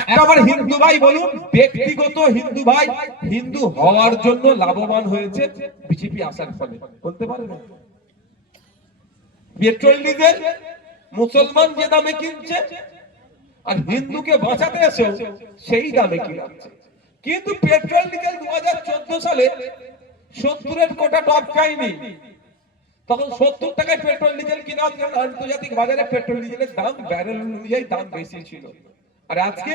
একটা আমার হিন্দু ভাই বলুন, ব্যক্তিগত হিন্দু ভাই, হিন্দু হওয়ার জন্য লাভবান হয়েছে বিজেপি আসার ফলে। বলতে পারবেন? পেট্রোল, ডিজেল, মুসলমান যে দামে কিনছে আর হিন্দুকে বাঁচাতে এসেও সেই দামে কিনাচ্ছে। কিন্তু পেট্রোল, ডিজেল দু হাজার চোদ্দ সালে সত্তরের কোটা টপ খায়নি। তখন সত্তর টাকায় পেট্রোল, ডিজেল কিনা আন্তর্জাতিক বাজারে পেট্রোল, ডিজেলের দাম ব্যারেল অনুযায়ী দাম বেশি ছিল। আর আজকে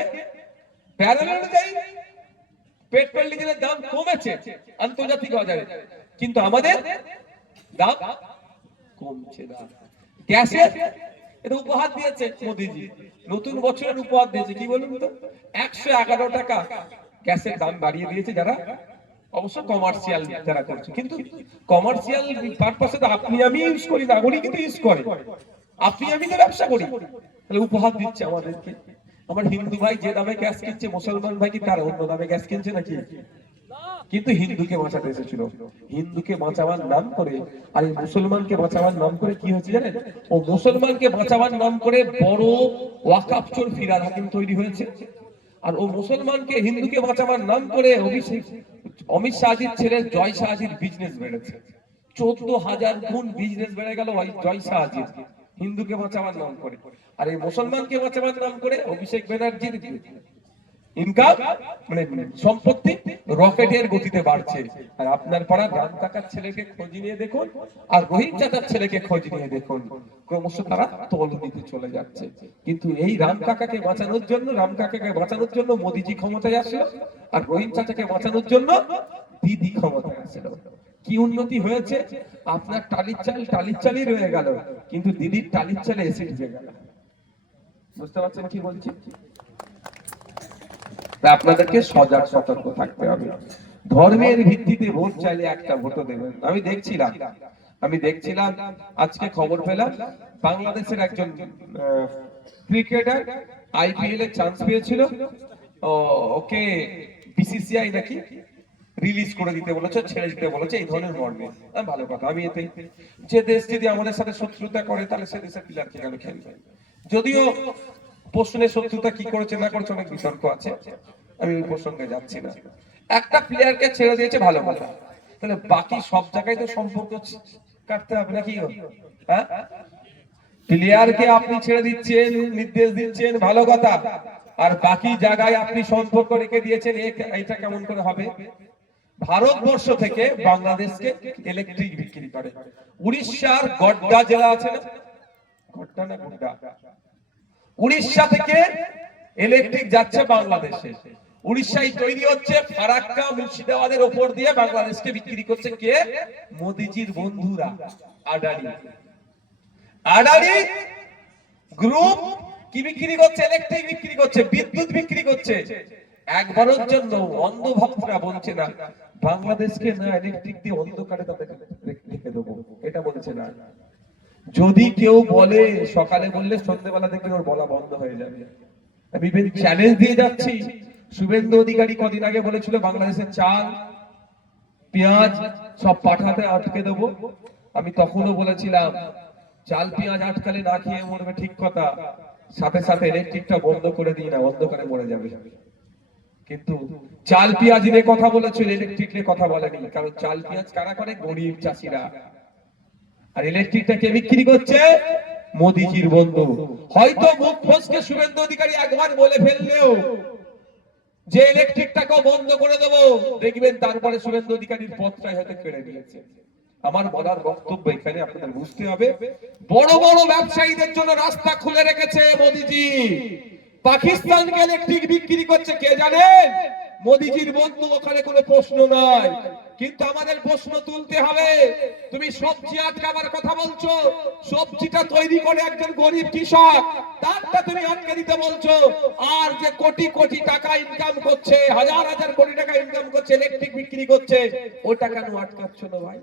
ব্যারেল অনুযায়ী পেট্রোল ডিজেলের দাম কমেছে আন্তর্জাতিক বাজারে। কিন্তু আমাদের দাম কমছে না। গ্যাসের এটা উপহার দিয়েছে মোদিজি। নতুন বছরের উপহার দিয়েছে। কি বলুন তো? একশো এগারো টাকা গ্যাসের দাম বাড়িয়ে দিয়েছে যারা। অবশ্য কমার্শিয়াল যারা করছে। কিন্তু কমার্শিয়াল পারপাসে তো আপনি আমি ইউজ করি না, উনি কিন্তু ইউজ করে। আপনি আমি তো ব্যবসা করি। তাহলে উপহার দিচ্ছে আমাদেরকে। আমার হিন্দু ভাই যে দামে গ্যাস কিনছে, মুসলমান ভাই কি তার অন্য দামে গ্যাস কিনছে নাকি? কিন্তু হিন্দুকে বাঁচাতে এসেছিল। হিন্দুকে বাঁচাবার নাম করে আর এই মুসলমানকে বাঁচাবার নাম করে কি হচ্ছে জানেন? ও মুসলমানকে বাঁচাবার নাম করে বড় ওয়াকাপ চোর ফিরাদ হাকিম তৈরি হয়েছে। আর ও মুসলমানকে হিন্দুকে বাঁচাবার নাম করে অভিষেক, অমিত শাহজির ছেলে জয় শাহজির বিজনেস বেড়েছে। চোদ্দ হাজার গুণ বিজনেস বেড়ে গেল জয় শাহজির। হিন্দুকে বাঁচাবার নাম করে। আর এই মুসলমানকে বাঁচাবার নাম করে অভিষেক ব্যানার্জির মানে চাচার ছেলেকে খোঁজ নিয়ে দেখুন। ক্রমশ চলে যাচ্ছে। কিন্তু এই রাম কাকাকে বাঁচানোর জন্য, রাম কাকাকে বাঁচানোর জন্য মোদিজি ক্ষমতায় আসলো, আর রোহিত চাচাকে বাঁচানোর জন্য দিদি ক্ষমতায় আসলো। কি উন্নতি হয়েছে? আপনার টালির চাল টালির চালই রয়ে গেল, কিন্তু দিদির টালির চালে এসে ঢুকে গেল। বুঝতে পারছেন কি বলছি? তা আপনাদেরকে সজাগ সতর্ক থাকতে হবে। ধর্মের ভিত্তিতে ভোট চাইলে একটা ভোটও দেবেন। আমি দেখছিলাম আমি দেখছিলাম, আজকে খবর পেলাম, বাংলাদেশের একজন ক্রিকেটার আইপিএল এর চান্স পেয়েছিল। ওকে বিসিসিআই নাকি? রিলিজ করে দিতে বলেছে, ছেড়ে দিতে বলেছে, এই ধরনের মর্মে ভালো কথা, আমি এতে যে দেশ যদি আমাদের সাথে শত্রুতা করে, তাহলে সে দেশের প্লেয়ারকে কেন খেলবে? যদিও প্রশ্নের শত্রুতা কি করেছে, না করেছে, অনেক বিতর্ক আছে। আমি ওই প্রসঙ্গে যাচ্ছি না। একটা প্লেয়ারকে ছেড়ে দিয়েছে, ভালো কথা। তাহলে বাকি সব জায়গায় তো সম্পর্ক কাটতে হবে নাকি? হ্যাঁ? প্লেয়ারকে আপনি ছেড়ে দিচ্ছেন, নির্দেশ দিচ্ছেন, ভালো কথা। আর বাকি জায়গায় আপনি সম্পর্ক রেখে দিয়েছেন এটা কেমন করে হবে? ভারতবর্ষ থেকে বাংলাদেশকে ইলেকট্রিক বিক্রি করে। উড়িষ্যার গড্ডা জেলা আছে না? গড্ডা না গুড্ডা? উড়িষ্যা থেকে ইলেকট্রিক যাচ্ছে বাংলাদেশে। উড়িষ্যায় তৈরি হচ্ছে ফারাক্কা মুর্শিদাবাদের ওপর দিয়ে বাংলাদেশকে বিক্রি করছে কে? মোদিজির বন্ধুরা আডানি আডানি গ্রুপ কি বিক্রি করছে? ইলেকট্রিক বিক্রি করছে, বিদ্যুৎ বিক্রি করছে। একবারের জন্য অন্ধ ভক্তরা বলছে না বাংলাদেশকে না ইলেকট্রিক দিয়ে অন্ধকারে তাদের রেখে দেবো, এটা বলছে না। যদি কেউ বলে, সকালে বললে সন্ধ্যেবেলা দেখবেন ওর বলা বন্ধ হয়ে যাবে। আমি চ্যালেঞ্জ দিয়ে যাচ্ছি। শুভেন্দু অধিকারী কদিন আগে বলেছিল, বাংলাদেশের চাল, পেঁয়াজ সব পাঠাতে আটকে দেবো। আমি তখনও বলেছিলাম, চাল, পেঁয়াজ আটকালে না খেয়ে মরবে ঠিক কথা। সাথে সাথে ইলেকট্রিকটা বন্ধ করে দিই না, অন্ধকারে মরে যাবে। কিন্তু চাল পেঁয়াজ নিয়ে কথা বলেছিল ইলেকট্রিক নিয়ে কথা বলেনি। কারণ চাল পেঁয়াজ কারা করে? গরিব চাষিরা। আর ইলেকট্রিকটা কে বিক্রি করছে? মোদিজির বন্ধু। হয়তো মুখ ফসকে শুভেন্দু অধিকারী একবার বলে ফেললেও যে ইলেকট্রিকটাকেও বন্ধ করে দেবো, দেখবেন তারপরে শুভেন্দু অধিকারীর পথটাই হয়তো কেড়ে নিয়েছে। আমার বলার বক্তব্য এখানে আপনাদের বুঝতে হবে। বড় বড় ব্যবসায়ীদের জন্য রাস্তা খুলে রেখেছে মোদিজি। পাকিস্তানকে ইলেকট্রিক বিক্রি করছে, কে জানেন মোদিজির বন্ধু, ওখানে কোনো প্রশ্ন নাই। কিন্তু আমাদের প্রশ্ন তুলতে হবে, তুমি সবজি আটকাবার কথা বলছো, সবজিটা তৈরি করে একজন গরিব কৃষক, তারটা তুমি আটকে দিতে বলছো, আর যে কোটি কোটি টাকা ইনকাম করছে, হাজার হাজার কোটি টাকা ইনকাম করছে ইলেকট্রিক বিক্রি করছে, ওটা কেন আটকাচ্ছ না ভাই?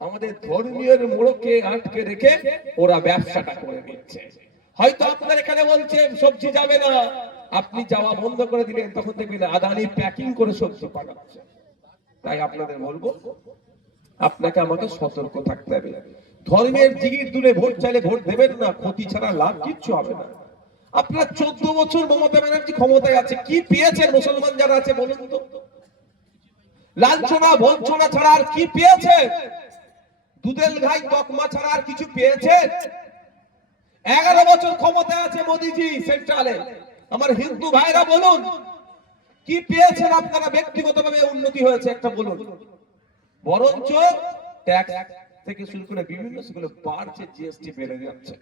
আমাদের ধর্মীয় মোড়কে আটকে রেখে ওরা ব্যবসাটা করে নিচ্ছে। হয়তো আপনার এখানে বলছে, সবজি যাবে না। আপনি যাওয়া বন্ধ করে দিলেন, তখন দেখবেন আদানি প্যাকিং করে সবজি পাঠাচ্ছে তাই আপনাদের বলব, আপনাকে আমাকে সতর্ক থাকতে হবে। ধর্মের জিগির দূরে ভোট চাইলে ভোট দেবেন না, ক্ষতি ছাড়া লাভ কিচ্ছু হবে না। আপনার চোদ্দ বছর মমতা ব্যানার্জি ক্ষমতায় আছে, কি পেয়েছেন মুসলমান যারা আছে বলুন তো? লাঞ্ছনা বঞ্চনা ছাড়া আর কি পেয়েছেন? দুধেল ঘাই, তকমা ছাড়া আর কিছু পেয়েছেন? এগারো বছর ক্ষমতা আছে মোদিজি সেন্ট্রালে। আমার হিন্দু ভাইরা বলুন, কি পেয়েছেন আপনারা ব্যক্তিগত ভাবে উন্নতি হয়েছে একটা বলুন। বরঞ্চ ট্যাক্স থেকে শুরু করে বিভিন্ন বাড়ছে জিএসটি বেড়ে যাচ্ছে।